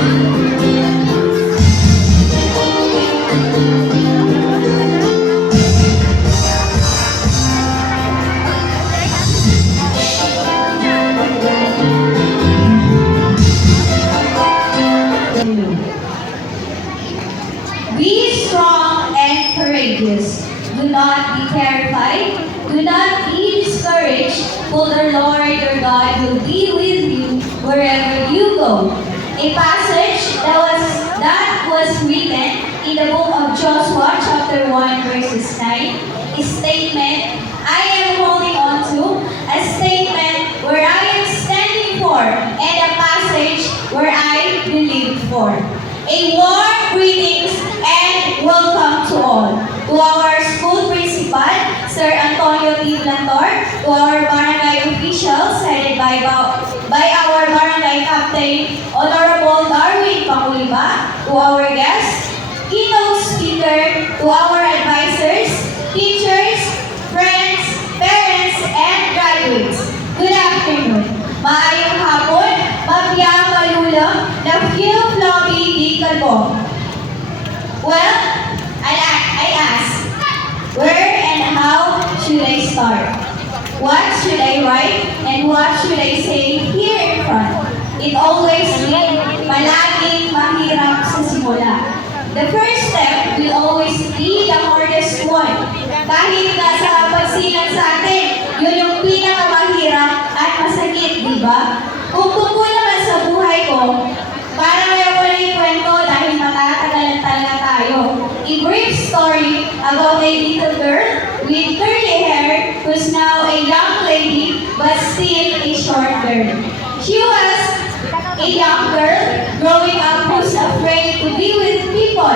Be strong and courageous. Do not be terrified. Do not be discouraged, for the Lord your God will be with you wherever you go. A passage that was written in the book of Joshua, chapter 1, verses 9, a statement I am holding on to, a statement where I am standing for, and a passage where I believe for. A warm greetings and welcome to all. To our school principal, Sir Antonio T. Plantor, to our barangay officials headed by our barangay captain, Honorable Darwin Pakuliba, to our guests, keynote speaker, to our advisors, teachers, friends, parents, and graduates. Good afternoon. Maayong hapon, mapya malulong na few lobby di kalbo. Well, I ask, where and how should I start? What should I write and what should I say here in front? It always means palaging mahirap sa simula. The first step will always be the hardest one. Kahit nasa kapagsinan sa atin, yun yung pinakamahirap at masakit, di ba? Kung tungkol naman sa buhay ko, parang ayaw ko na yung kwento dahil matatagalan talaga tayo. A brief story about a little girl with curly hair who's now a young lady but still a short girl. She was a young girl growing up who's afraid to be with people,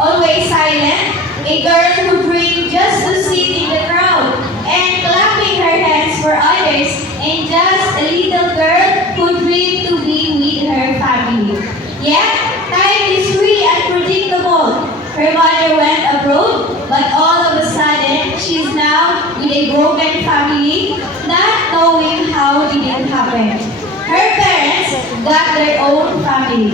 always silent, a girl who dreamed just to sit in the crowd and clapping her hands for others, and just a little girl who dreamed to be with her family. Yet, time is really unpredictable. Her mother went abroad, but all of a sudden, she's now with a broken family, not knowing how did it happen. Her parents got their own family.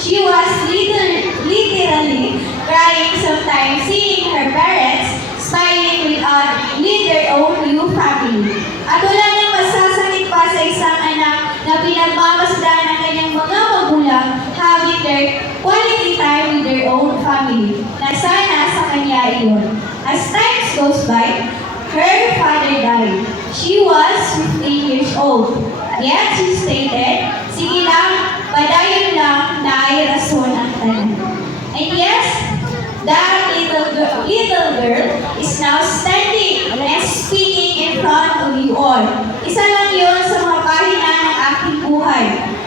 She was literally crying sometimes seeing her parents smiling with their own new family. At wala nang masasakit pa sa isang anak na pinagmamasdan ng kanyang mga magulang having their quality time with their own family, na sana sa kanya iyon. As time goes by, her father died. She was 15 years old. Yet she stated, sige lang, padayon lang na ay rason ang tanan. And yes, that little girl is now standing and speaking in front of you all. Isa lang yun sa mga pahina ng aking buhay.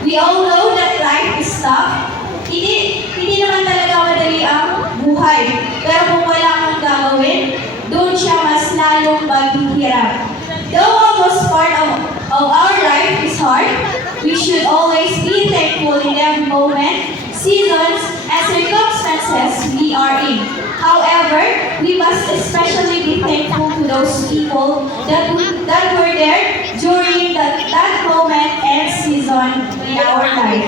We all know that life is tough. Hindi naman talaga madali ang buhay. Pero kung wala kang gagawin, doon siya mas lalong maghihirap. Though almost part of our life is hard, we should always be thankful in every moment, seasons, and circumstances we are in. However, we must especially be thankful to those people that were there during that moment and season in our life.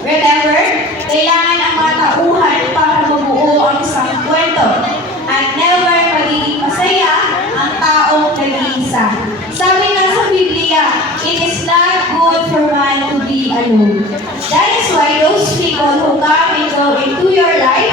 Remember, kailangan ang mga tauhan para mabuo ang isang kwento. At never magiging masaya ang taong nag-iisa. Sabi nga sa Biblia, it is not good for man to be alone. That is why those people who come and go into your life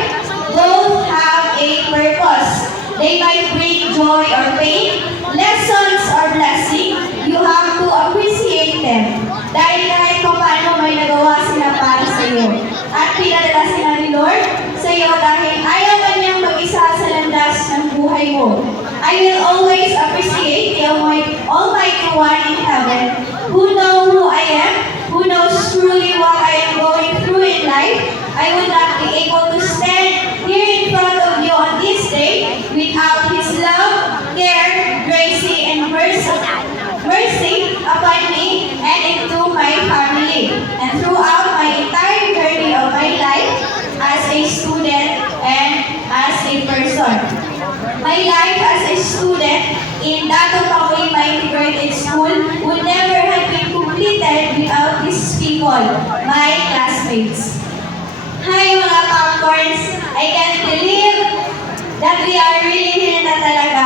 both have a purpose. They might bring joy or pain, lessons or blessing. You have to appreciate them. Dahil kahit kung paano may nagawa sila para sa iyo. At pinadala sila ni Lord sa iyo dahil ayaw man niyang mag-isa sa landas ng buhay mo. I will always appreciate the Almighty One in heaven who knows who I am, who knows truly what I am going through in life. I would not be able to stand here in front of you on this day without His love, care, grace, and mercy upon me and into my family, and throughout my entire journey of my life as a student and as a person. My life as a student in Dato Pakuliba Integrated School would never have been completed without these people, my classmates. Hi mga popcorns! I can't believe that we are really here na talaga.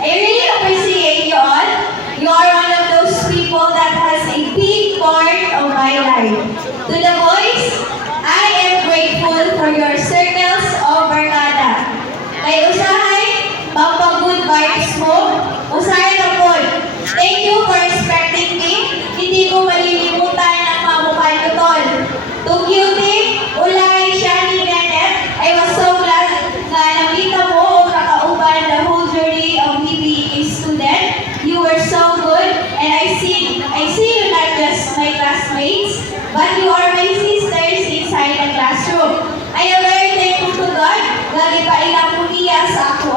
I really appreciate you all. You are one of those people that has a big part of my life. To the boys, I am grateful for your circles of barkada. Kay usahay, pampag-good vibes mo, usahay na po. Thank you for respecting me. Hindi ko malilimutan ang mga mukha nyo, tol. To cutie, ulay, shiny, nenet, I was so glad na nakita mo o nakauban the whole journey of me being a student. You were so good, and I see you not just my classmates, but you are my sisters inside the classroom. I am very thankful to God. Lagi pa ilang pumiya sa ako,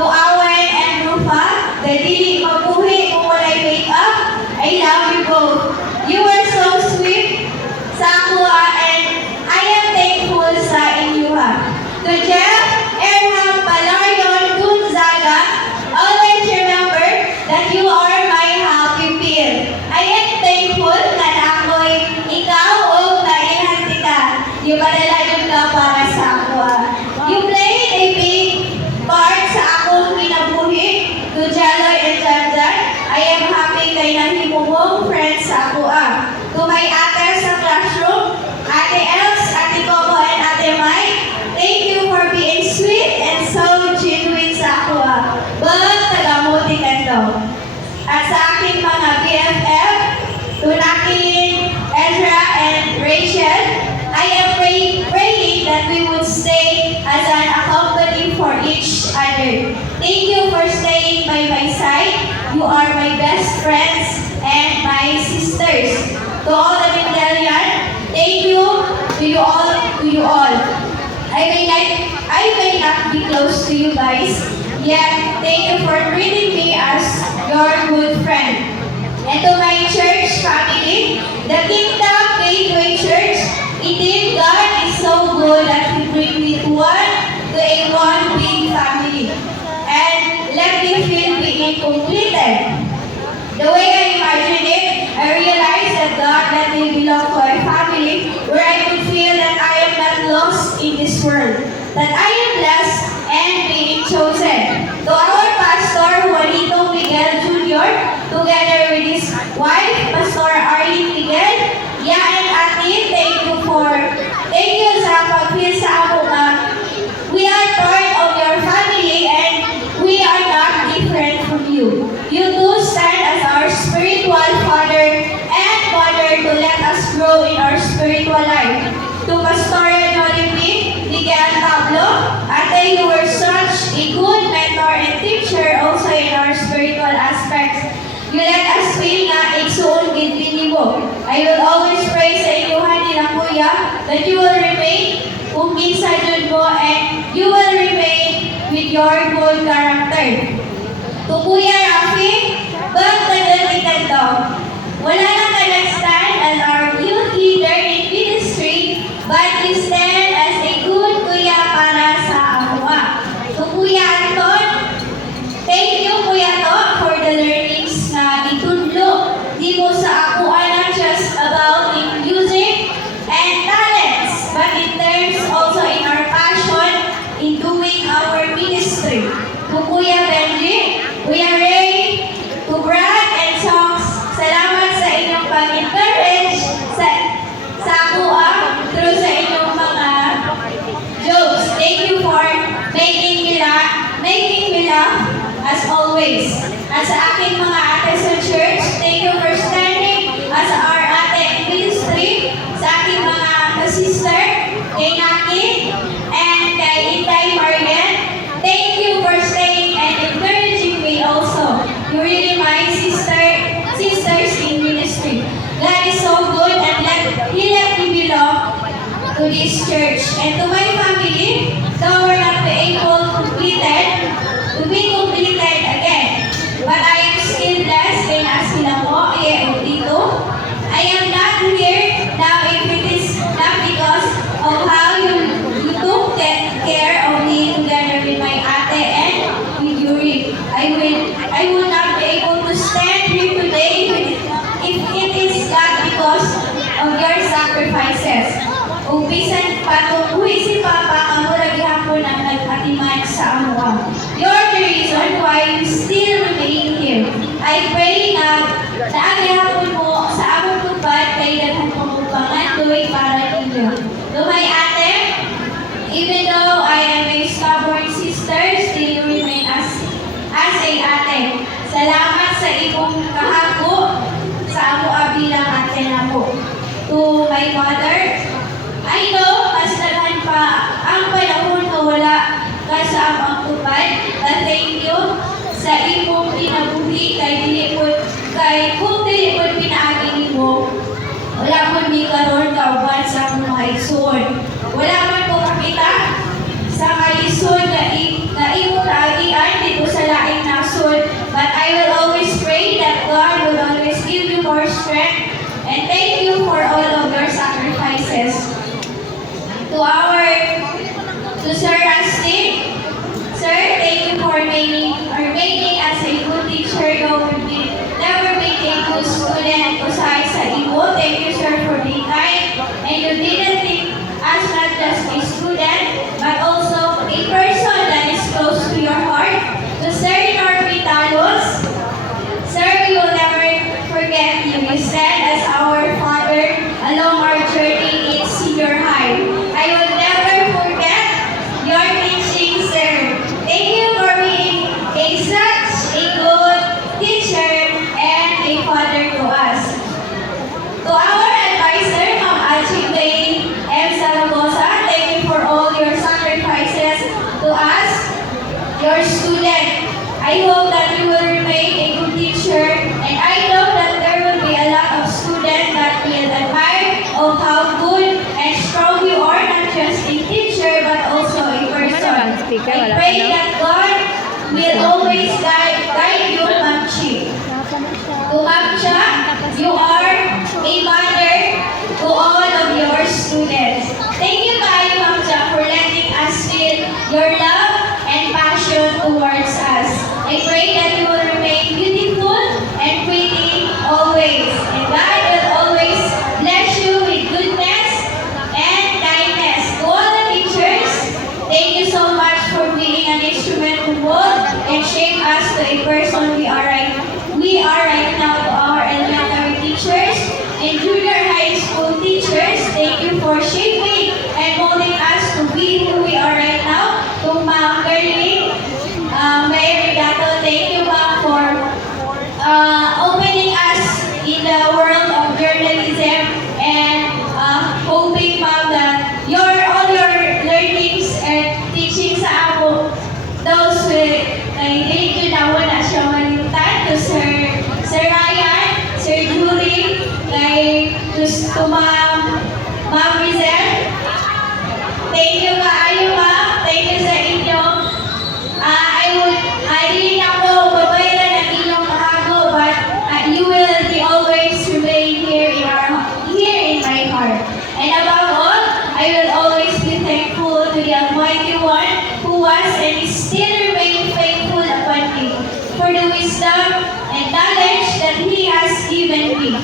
to Awen and Rufa, the dili mabuhi kung walay makeup. I love you both. You were so sweet sa ako, and I am thankful sa inyo. To Jeff, Erham, Palarion, Gonzaga, always remember that you are my happy pill. I am thankful na ako'y ikaw o naihanti ka. Di ba nalayon ka para sa ako? You played a big part sa akong kinabuhi. To Jaloy and Janjan, I am happy kay nahimumong friends sa ako. To my ate sa classroom, Ate Els, Ate Coco, and Ate Mai, thank you for being sweet and so genuine sa ako. But tagamuti ka to. At sa aking mga BFF, to Nakilin, Ezra, and Rachel, I am praying that we would stay as an accompany for each other. Thank you for staying by my side. You are my best friends and my sisters. To all the Mindelian, thank you to you all. I may not be close to you guys, yet thank you for treating me as your good friend. And to my church family, the Kingdom Gateway Church, indeed God is so good that He bring me to one big family. And let me feel being completed. The way I imagine it, I realized that God let me belong to a family where I could feel that I am not lost in this world, that I am blessed and being chosen. To our pastor, Juanito Miguel Jr., together with his wife, Pastor Arlene Miguel, and Ate, thank you sa pag-feel sa ako nga. We are part of your family and we are not different from you. You two stand as our spiritual father and mother to let us grow in our spiritual life. To Pastor Jollibee, Miguel Pablo, Ate, you were such a good mentor and teacher also in our spiritual aspects. You let us feel na igsuon gid mo. I will always pray sa inyuhan nila Kuya that you will remain kung kinsa jud mo and you will remain with your good character. To Kuya Rafi, but tagal daw. Wala na ka nag-stand as our youth leader in ministry, but you stand as a good kuya para sa ako. To Kuya Anton, thank you Kuya To for the learnings na itudlo. Di mo sa ako not just about in music and talents, but in terms also in our passion in doing our ministry. To Kuya Benji, Kuya Ray, to Brad and Songs, salamat sa inyong pag-encourage sa ako through sa inyong mga jokes. Thank you for making me laugh as always. At sa aking mga ate sa church, thank you for standing as our ate in ministry. Sa aking mga sister, kay Naki, and kay Inday Marian, thank you for staying and encouraging me also. You're really my sisters in ministry. God is so good and He let me belong to this church. And to my family, though we're not to be completed again. But I am still blessed kay na sila mo, dito. I am not here now if it is not because of how you took care of me together with my ate and with Yuri. I would not be able to stand here today if it is not because of your sacrifices. Ubisan patong sa amuha. You're the reason why we still remain here. I pray na naagihapon mo sa among tupad kay daghan mo pangandoy para ninyo. Lumay ate, even though I am a stubborn sister, still remain as a ate. Salamat sa imong kahako sa amo bilang ate namo. To my mother, I know mas daghan pa ang panahon na wala ka sa among tupad. But thank you sa imong kinabuhi kay kung dili po pinaagi nimo. Wala po mi karon kauban sa akong mga igsoon. Wala man ko makita sa kaisod na imong kaagian dito sa laing nasod. But I will always pray that God will always give you more strength. And thank you for all of your sacrifices. To Sir Rusty, Sir, thank you for making us a good teacher, though we never make a good student besides sa imo. Thank you, sir, for being kind. And you didn't think us not just a student, but also a person that is close to your heart. To Sir Norby Talos, sir, we will never forget you. You said as our father along our journey in senior high. I will never forget your teaching, sir. Thank you for being such a good teacher and a father to us. To our advisor, Ma'am Alchibay M. Zaragoza, thank you for all your sacrifices to us, your student. I hope that you will remain a good teacher, and I know that there will be a lot of students that will admire of how good and strong you are, not just a teacher, but also a person. I pray that God will always guide you, Ma'am Chi. To Ma'am Cha, you are a mother to all of your students. Thank you, Ma'am Cha, for letting us feel your love and passion towards us. I pray that you will remain beautiful and pretty always. And God will always bless you with goodness and kindness. To all the teachers, thank you so much for being an instrument to mold and shape us to a person we are right now. To our elementary teachers and junior high school teachers, thank you for shaping and molding us to be who we are right now. To Ma'am Gerling, Mary Gato, thank you, Ma'am, for opening us in the world of journalism, and hoping, Ma'am, that all your learnings and teachings sa amo, those hindi ko na wala siya malintan. To Sir Ryan, Sir Jury, to Ma'am Rizel, thank you kaayo, Ma'am. Thank you sa inyo. I really not know babayaran ang inyong kahago, but you will be always remain here in my heart. And above all, I will always be thankful to the Almighty One who was and is still remain faithful upon me for the wisdom and knowledge that He has given me.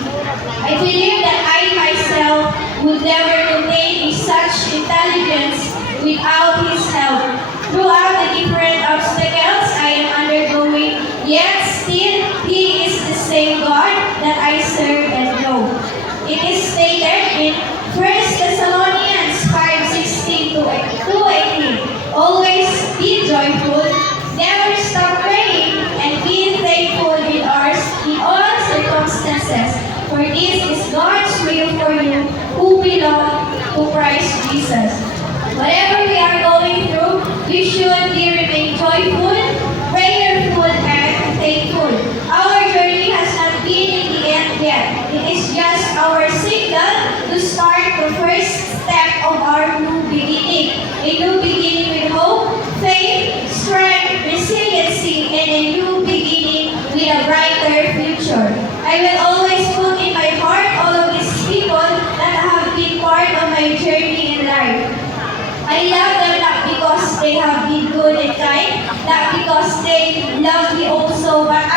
I believe that I myself would never contain such intelligence without His help. Throughout the different obstacles I am undergoing, yet still He is the same God that I serve and know. It is stated in 1 Thessalonians 5:16 to 18. Always be joyful, never stop praying, and be thankful in all circumstances. For this is God's will for you who belong to Christ Jesus. Whatever we are going through, we should remain joyful, prayerful, and thankful. Our journey has not been in the end yet. It is just our signal to start the first step of our new beginning. A new beginning with hope, faith, strength, resiliency, and a new beginning with a brighter future. I will always put in my heart all of these people that have been part of my journey in life. I love them not because they have been good and kind, not because they love me also, but